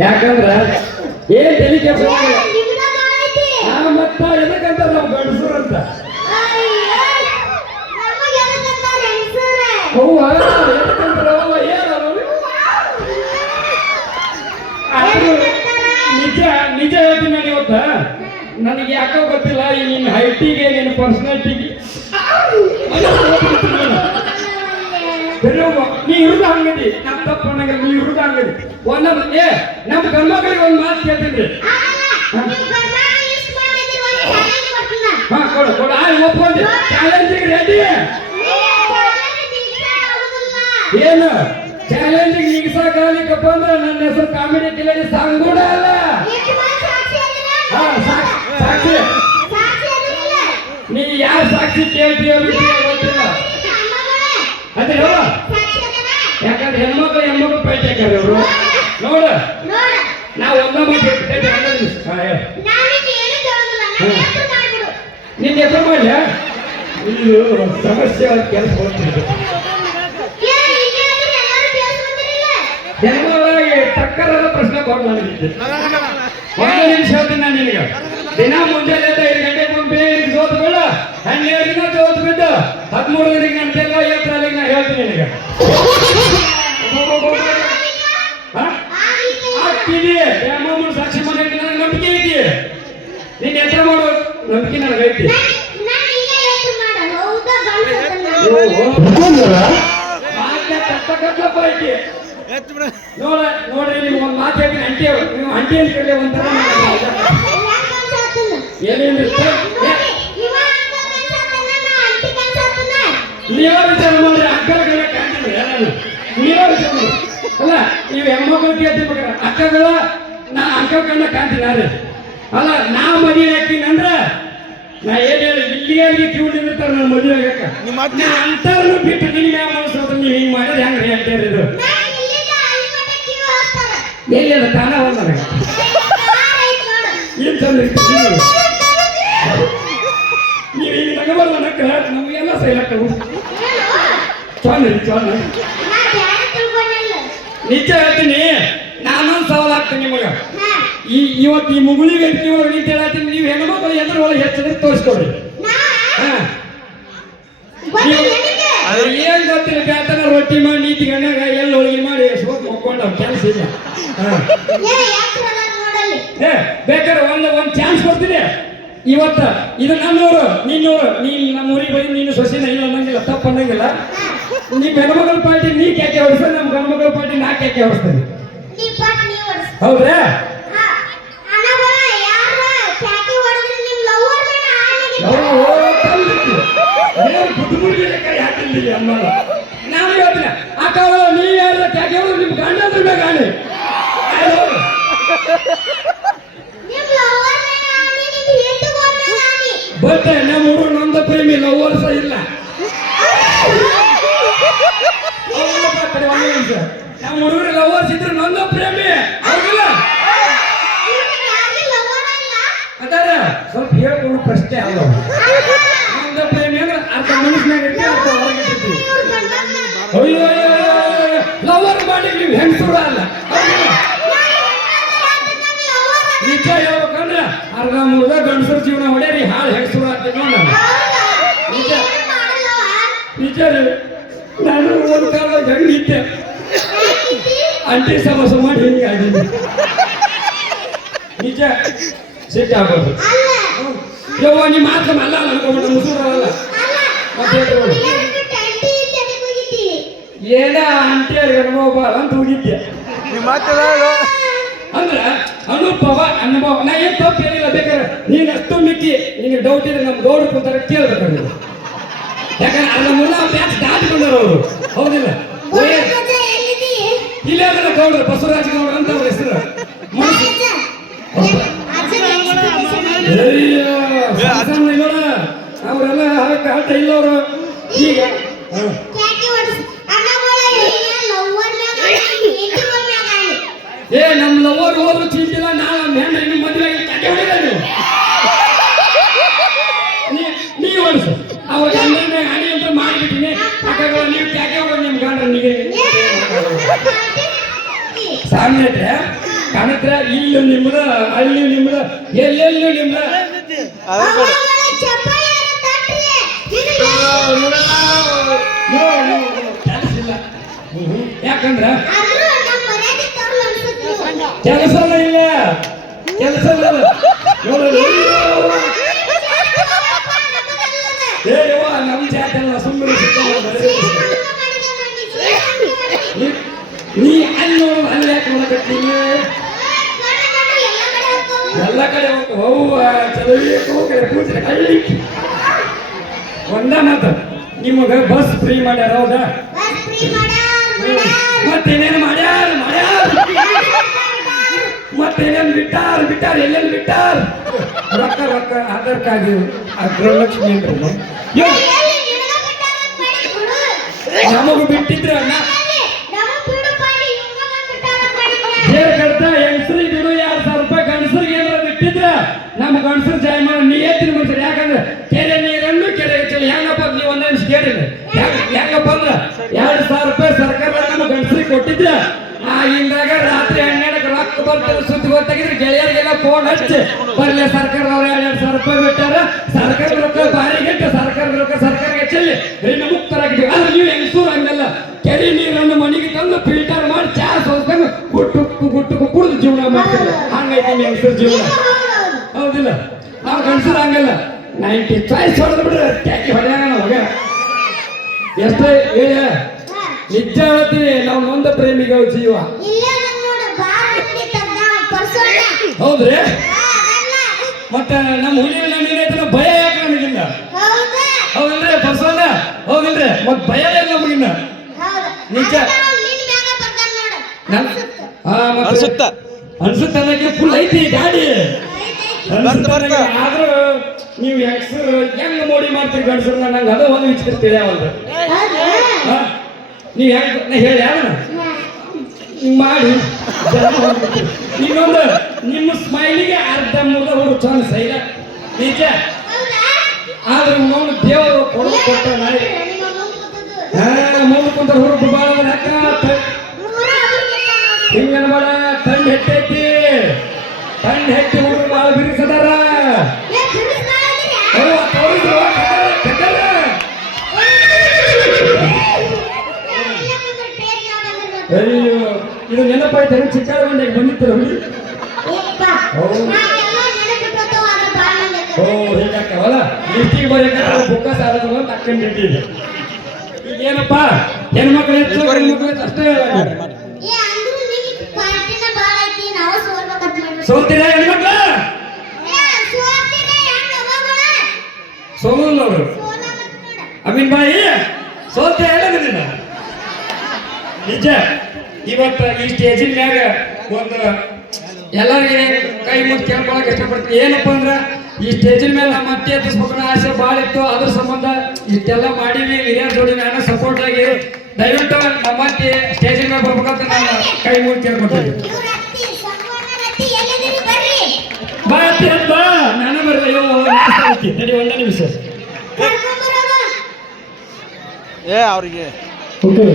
ಯಾಕಂದ್ರ ಏನ್ ತಲೆ ಕೆಲಸ ಮತ್ತ ಎದಕ್ಕಂತ ನಾವು ಗಂಡಸರು ಅಂತ ಹೂವ ಎದಕ್ಕಂತಾರ ನಿಜ ನಿಜ ಹೇಳ್ತೀನಿ ನಾನು ಇವತ್ತ ನನಗೆ ಯಾಕೋ ಗೊತ್ತಿಲ್ಲ ಈ ನಿನ್ನ ಹೈಟಿಗೆ ನಿನ್ನ ಪರ್ಸನಾಲಿಟಿಗೆ ನೀ ಇರುದ ಹಂಗದಿ ನಮ್ ತಪ್ಪಣ್ಣಗ ನೀ ಇರುದ ಹಂಗದಿ ನಮ್ ಗಂಡ್ಮಕ್ಳಿಗೆ ಒಂದ್ ಮಾತು ಕೇಳ್ತೀನಿ ಹಾ ಕೊಡು ಕೊಡು ಒಪ್ಕೊಂಡು ಚಾಲೆಂಜಿಗೆ ರೆಡಿ ಏನು ಚಾಲೆಂಜಿಗೆ ನಿಗ್ಸಾಕಲಿಕ್ಕಪ್ಪ ಅಂದ್ರೆ ನನ್ನ ಹೆಸರು ಕಾಮಿಡಿ ಕಿಲಡಿ ಸಾಂಗೂಡ ಅಲ್ಲ ಹಾ ಸಾಕ್ಷಿ ನೀ ಯಾರು ಸಾಕ್ಷಿ ಕೇಳ್ತೀಯ ಗೊತ್ತಿಲ್ಲ ಅದೇ ಯಾಕಂದ್ರೆ ಹೆಣ್ಮಕ್ಳು ಪೈಟ್ ಹಾಕ್ಯಾರ ಅವರು ನೋಡ ನಾವು ಒಂದ ನಿನ್ನ ಹೆಸರು ಮಾಡ್ಯ ಇದು ಸಮಸ್ಯೆ ಕೆಲಸ ಹೋಗ್ತಿದ್ದು ಹೆಣ್ಮಗಳಾಗಿ ಟಕ್ಕರದ ಪ್ರಶ್ನೆ ಕೊಡು ನನಗೆ ಒಂದು ನಿಮಿಷ ಹೇಳ್ತೀನಿ ನಾನು ನಿನಗೆ ದಿನ ಮುಂಜಾನೆ 5 ಗಂಟೆಗೆ ಒಂದು ಬೇಗ ಜೋತ್ ಬೇಡ 12 ದಿನ ಜೋತ್ ಬಿದ್ದು 13 ದಿನಕ್ಕೆ ನಂತೆಲ್ಲ ಏಪ್ರಿಲ್ ನಾ ಹೇಳ್ತೀನಿ ನಿನಗೆ ಆಗ್ತಿದೀ ಅಮ್ಮಮ್ಮ ಸಾಕ್ಷಿ ಮನೆ ನನಗೆ ನಂಬಿಕೆ ಐತಿ ನಿನ್ನ ಎತ್ತರ ಮಾಡೋ ನಂಬಿಕೆ ನನಗೆ ಐತಿ ಕಟ್ಟಪ್ಪ ಐತಿ ನೋಡ್ರಿ ನೀವು ಒಂದು ಮಾತು ಹೇಳ್ತೀನಿ ಅಂಟಿ ನೀವು ಅಂಟಿ ಅಂತ ಕೇಳಿ ಒಂಥರ ಏನೇನು ನೀವ ವಿಚಾರ ಮಾಡ್ರಿ ಅಕ್ಕಗಳ ಕಾಣ್ತೀವಿ ನೀವ ವಿಚಾರ ಮಾಡಿ ಅಲ್ಲ ನೀವು ಹೆಣ್ಮಕ್ಳು ಕೇಳ್ತಿರ್ಬೇಕಾರ ಅಕ್ಕಗಳ ನಾ ಅಂಕಲ್ ಕಣ್ಣ ಕಾಣ್ತೀನಿ ಅದೇ ಅಲ್ಲ ನಾ ಮದುವೆ ಹಾಕ್ತೀನಿ ಅಂದ್ರ ನಾ ಏನ್ ಹೇಳಿ ಇಲ್ಲಿಗೆ ಕ್ಯೂ ನಿಂದಿರ್ತಾರೆ ನಾನು ಮದುವೆ ಆಗಕ್ಕ ಅಂತವ್ರನ್ನು ಬಿಟ್ಟು ನಿಮ್ಗೆ ಯಾವ ಮನಸ್ಸು ನೀವು ಹಿಂಗೆ ಮಾಡಿದ್ರೆ ಹೆಂಗ್ರಿ ಹೇಳ್ತೀರಿ ಇದು ಎಲ್ಲಿ ಅದ ತಾನ ನನಗೆ ಏನ್ ಚಂದ ನೀವು ಹಿಂಗೆ ನಗಬಾರ್ದು ನಕ್ಕ ನಮಗೆಲ್ಲ ಸೈಲಕ್ಕ ಚಂದ ನಿಜ ಹೇಳ್ತೀನಿ ನಾನೊಂದು ಸವಾಲ್ ಆಗ್ತೀನಿ ನಿಮಗೆ ಇವತ್ತು ಈ ಮುಗುಳಿ ವ್ಯಕ್ತಿ ಒಳಗೆ ನಿಂತ ಹೇಳ್ತೀನಿ ನೀವು ಹೆಣ್ಮಕ್ಳು ಎದ್ರ ಒಳಗೆ ಹೆಚ್ಚಿದ್ರೆ ತೋರಿಸ್ಕೊಡ್ರಿ ಏನ್ ಗೊತ್ತಿಲ್ಲ ಬೇತನ ರೊಟ್ಟಿ ಮಾಡಿ ನೀತಿ ಗಣ್ಣಾಗ ಎಲ್ಲಿ ಹೋಳಿಗೆ ಮಾಡಿ ಸೋತ್ ಮಕ್ಕೊಂಡು ಚಾನ್ಸ್ ಇಲ್ಲ ಬೇಕಾದ್ರೆ ಒಂದು ಚಾನ್ಸ್ ಕೊಡ್ತೀನಿ ಇವತ್ತ ಇದು ನನ್ನೂರು ನಿನ್ನೂರು ನೀನು ನಮ್ಮ ಊರಿಗೆ ಬಂದು ನೀನು ಸೊಸಿನ ಇಲ್ಲ ಅನ್ನಂಗಿಲ್ಲ ತಪ್ಪು ಅನ್ನಂಗಿಲ್ಲ ನಿಮ್ಮ ಹೆಣ್ಮಕ್ಳ ಪಾರ್ಟಿ ನೀ ಕ್ಯಾಕೆ ಹೊಡಿಸ ನಮ್ಮ ಗಂಡ್ಮಕ್ಳ ಪಾರ್ಟಿ ನಾ ಕ್ಯಾಕೆ ಹೊಡಿಸ್ತೀನಿ ಹೌದ್ರಾ ನಾನು ಹೇಳ್ತೀನಿ ಅಕ್ಕ ನೀವ್ ಯಾರ ಕ್ಯಾಕೆ ಹೊಡೆದು ನಿಮ್ ಗಂಡ ಅಂದ್ರೆ ಬೇಕಾಣಿ ಬಟ್ ನಮ್ಮ ಹುಡುಗರು ನೊಂದ ಪ್ರೇಮಿ ಲವರ್ಸ ಇಲ್ಲ ನಮ್ಮ ಹುಡುಗರು ಲವರ್ಸ್ ಇದ್ರೆ ನೊಂದ ಪ್ರೇಮಿ ಹೌದಿಲ್ಲ ಅದಾರ ಸ್ವಲ್ಪ ಹೇಳ್ಕೊಂಡು ಪ್ರಶ್ನೆ ಅಲ್ಲ ನೊಂದ ಪ್ರೇಮಿ ಅಂದ್ರೆ ಅರ್ಧ ಮನುಷ್ಯನಾಗ ಇರ್ತೀವಿ ಅರ್ಧ ಹೊರಗಿರ್ತೀವಿ ಅಯ್ಯೋ ಲವರ್ ಮಾಡಿ ನೀವು ಹೆಂಗಸೂರ ಅಲ್ಲ ನಿಜ ಹೇಳ್ಬೇಕಂದ್ರೆ ಅರ್ಧ ಮುರ್ಧ ಗಂಡಸರ ಜೀವನ ಹೊಡ್ಯಾರಿ ಹಾಳು ಹೆಂಗಸೂರ ಆಗ್ತೀನಿ ನೋಡ ನಿಜ ನಿಜ ರೀ ನಾನು ಒಂದು ಕಾಲದಾಗ ಹೆಂಗ್ ಇದ್ದೆ ಅಂಟಿ ಸಮಸ್ಯೆ ಮಾಡಿ ಹಿಂಗೆ ಆಗಿದ್ದೆ ನಿಜ ಸಿಟ್ಟು ಆಗೋದು ಯವ್ವ ನಿಮ್ಮ ಮಾತ್ರ ಅಲ್ಲ ಅನ್ಕೊಂಡ್ಬಿಟ್ಟು ಮುಸೂರಲ್ಲ ಮತ್ತೆ ಏನ ಅಂಟಿ ಅನುಭವ ಅಂತ ಹೋಗಿದ್ದೆ ಅಂದ್ರ ಅನುಭವ ನಾ ಏನ್ ತಪ್ಪು ಹೇಳಿಲ್ಲ ಬೇಕಾದ್ರೆ ನೀನ್ ಅಷ್ಟು ಮಿಕ್ಕಿ ನಿನಗೆ ಡೌಟ್ ಇದ್ರೆ ನಮ್ ಗೌಡ್ರು ಕುಂತಾರ ಕೇಳ್ಬೇಕು ನೀವು ಯಾಕಂದ್ರೆ ಅಲ್ಲ ಮುನ್ನ ಬ್ಯಾಚ್ ದಾಟಿಕೊಂಡಾರ ಅವರು ಹೌದಿಲ್ಲ ಇಲ್ಲೇ ಅದನ್ನ ಗೌಡ್ರು ಬಸವರಾಜ ಗೌಡ್ರು ಅಂತ ಅವ್ರ ಹೆಸರು ಅವರೆಲ್ಲ ಆಟ ಇಲ್ಲವರು ಈಗ ಏ ನಮ್ ಲವರ್ ಹೋದ್ರು ಚಿಂತಿಲ್ಲ ನಾವು ಹೆಣ್ಣು ನಿಮ್ಮ ಮದುವೆ ಕಟ್ಟೆ ಹೊಡಿಲ್ಲ ನೀವು ಹೊಡಿಸು ಅವ್ರ ಗಂಡನ ಹಣಿ ಅಂತ ಮಾಡಿಬಿಟ್ಟಿನಿ ಅಕ್ಕಗಳು ನೀವು ಕ್ಯಾಕೆ ಹೋಗೋದು ನಿಮ್ಮ ಗಂಡ್ರ ನಿಮಗೆ ಸಾಮ್ಯತೆ ಕಾಣತ್ರ ಇಲ್ಲಿ ನಿಮ್ದ ಅಲ್ಲಿ ನಿಮ್ದ ಎಲ್ಲೆಲ್ಲೂ ನಿಮ್ದ ಕೆಲಸಿಲ್ಲ ಯಾಕಂದ್ರ ಕೆಲಸ ಇಲ್ಲ ಕೆಲಸ ಏಯವ್ವ ನಮ್ ಜಾತಿ ಅಲ್ಲ ಸುಮ್ಮನೆ ನೀ ಅಲ್ಲಿ ನೋಡು ಅಲ್ಲಿ ಯಾಕೆ ನೋಡಕತ್ತೀನಿ ಎಲ್ಲ ಕಡೆ ಹೋಗುವ ಒಂದ ಮಾತ ನಿಮಗ ಬಸ್ ಫ್ರೀ ಮಾಡ್ಯಾರ ಹೌದಾ ಮತ್ತೇನೇನು ಮಾಡ್ಯಾರ ಮತ್ತೇನೇನು ಬಿಟ್ಟಾರ ಎಲ್ಲೆಲ್ಲಿ ಬಿಟ್ಟಾರ ರೊಕ್ಕ ಆಧಾರ್ ಕಾರ್ಡ್ ಗೃಹಲಕ್ಷ್ಮಿ ನಮಗೂ ಬಿಟ್ಟಿದ್ರ ಹೆಂಗಸರಿಗೆ ಬಿಡು 2,000 ರೂಪಾಯಿ ಗಂಡಸರಿಗೆ ಏನಾರ ಬಿಟ್ಟಿದ್ರ ನಮ್ಮ ಗಂಡಸರು ಜಾಯಮಾನ ನಿಯತ್ತಿನ ಮನುಷ್ಯರು ಯಾಕಂದ್ರೆ ಕೆರೆ ನೀರನ್ನು ಕೆರೆ ಹೆಂಗಪ್ಪ ನೀವು ಒಂದ್ ನಿಮಿಷ ಕೇಳಿದ್ರೆ ಹೆಂಗಪ್ಪ ಅಂದ್ರ 2,000 ರೂಪಾಯಿ ಸರ್ಕಾರ ನಮ್ಮ ಗಂಡಸರಿಗೆ ಕೊಟ್ಟಿದ್ರ ಹಿಂದಾಗ ರಾತ್ರಿ 12ಕ್ಕೆ ರೊಕ್ಕ ಬರ್ತದೆ ಸುದ್ದಿ ಗೊತ್ತಾಗಿದ್ರೆ ಗೆಳೆಯರಿಗೆಲ್ಲ ಫೋನ್ ಹಚ್ಚಿ ಬರ್ಲಿ ಸರ್ಕಾರದವ್ರು 2,000 ರೂಪಾಯಿ ಬಿಟ್ಟಾರ ಸರ್ಕಾರದ ರೊಕ್ಕ ಬಾರಿಗೆಟ್ಟು ಸರ್ಕಾರದ ರೊಕ್ಕ ಸರ್ಕಾರಕ್ಕೆ ಚೆಲ್ಲಿ ಇನ್ನು ಮುಕ್ತರಾಗಿದ್ದೀವಿ ಆದ್ರೆ ನೀವು ಹೆಂಗಸೂರು ಹಂಗಲ್ಲ ಕೆರೆ ನೀರನ್ನು ಮನೆಗೆ ತಂದು ಫಿಲ್ಟರ್ ಮಾಡಿ ಚಾ ಸೋಸ್ಕೊಂಡು ಗುಟ್ಟು ಕುಡಿದು ಜೀವನ ಮಾಡ್ತೀವಿ ಹಂಗೈತಿ ಹೆಂಗಸರು ಜೀವನ ಹೌದಿಲ್ಲ ನಾವು ಗಂಡಸರು ಹಂಗಲ್ಲ 90 ಚಾಯ್ಸ್ ಹೊಡೆದು ಬಿಡ್ರಿ ಟ್ಯಾಕಿ ಹೊಡೆಯಾಗ ಹೋಗ ಎಷ್ಟೇ ಹೇಳ ನಿಜ ಹೇಳ್ತೀನಿ ನಾವು ನೊಂದ ಪ್ರೇಮಿಗಳು ಜೀವ ಹೌದ್ರಿ ಮತ್ತೆ ನಮ್ಮ ಹುಲಿಗಳ ನೀನೈತೆ ಭಯ ಯಾಕೆ ನಮಗಿನ್ನ ಹೌದಿಲ್ರಿ ಪರ್ಸೋಣ ಹೌದಿಲ್ರಿ ಮತ್ ಭಯ ಇಲ್ಲ ನಮಗಿನ್ನ ನಿಜ ಅನ್ಸುತ್ತ ನನಗೆ ಫುಲ್ ಐತಿ ಗಾಡಿ ಆದ್ರೂ ನೀವು ಹೆಂಗ್ ಮೋಡಿ ಮಾಡ್ತೀರಿ ಗಂಡಸರು ನಂಗೆ ಅದು ಒಂದು ವಿಚಿತ್ರ ತಿಳಿಯವಲ್ರಿ ನೀವು ಹೆಂಗ್ ಹೇಳಿ ಯಾರ ಮಾಡಿ ಇನ್ನೊಂದು ನಿಮ್ಮ ಸ್ಮೈಲಿಗೆ ಅರ್ಧ ಮುರ್ಧ ಹುಡುಗ ಚಾನ್ಸ್ ಇಲ್ಲ ನಿಜ ಆದ್ರೆ ನೋಡಿ ದೇವರು ಕೊಟ್ಟ ನಾಯಿ ಮುಂದೆ ಕುಂತ ಹುಡುಗ ಬಾಳ ಹಿಂಗನ ಬಾಳ ತಂಡ ಹೆಟ್ಟೈತಿ ತಂಡ ಹೆಟ್ಟಿ ಹುಡುಗ ಬಾಳ ಬಿರಿಸದಾರ ಅಯ್ಯೋ ಇದು ನೆನಪಾಯ್ತು ಚಿಕ್ಕಳಗೊಂಡಿಗೆ ಬಂದಿತ್ತು ಓ ಹೀಗಾಕವಲ್ಲ ಲಿಸ್ಟಿಗೆ ಬರೀಕ ಬುಕ್ಕ ಸಾಲದಲ್ಲ ಅಂತ ಹಾಕೊಂಡಿಟ್ಟಿದೆ ಈಗ ಏನಪ್ಪ ಹೆಣ್ಮಕ್ಳು ಅಷ್ಟೇ ಸೋಲ್ತೀರಾ ಹೆಣ್ಮಕ್ಳು ಸೋಲಲ್ಲ ಅವರು ಅಮೀನ್ ಬಾಯಿ ಸೋಲ್ತೀಯ ಹೇಳೋದಿಲ್ಲ ನಿಜ ಇವತ್ತು ಈ ಸ್ಟೇಜಿನ ಮ್ಯಾಗ ಒಂದು ಎಲ್ಲರಿಗೆ ಕೈ ಮುಟ್ಟು ಕೇಳ್ಕೊಳಕ್ ಇಷ್ಟಪಡ್ತೀನಿ ಏನಪ್ಪ ಅಂದ್ರ ಈ ಸ್ಟೇಜಿನ ಮೇಲೆ ನಮ್ಮ ಮತ್ತೆ ಎತ್ತಿಸ್ಬೇಕು ಆಸೆ ಭಾಳ ಇತ್ತು ಅದ್ರ ಸಂಬಂಧ ಇಷ್ಟೆಲ್ಲ ಮಾಡೀವಿ ಹಿರಿಯರ ಜೋಡಿ ನಾನು ಸಪೋರ್ಟ್ ಆಗಿ ದಯವಿಟ್ಟು ನಮ್ಮ ಮತ್ತೆ ಸ್ಟೇಜಿನ ಮೇಲೆ ಬರ್ಬೇಕಂತ ನಾನು ಕೈ ಮುಟ್ಟು ಕೇಳ್ಕೊಳ್ತೀನಿ ಬಾ ಬಾ ನಾನು ಬರ್ರಿ ತಡಿ ಒಂದೇ ನಿಮಿಷ ಅವ್ರಿಗೆ ಓಕೆ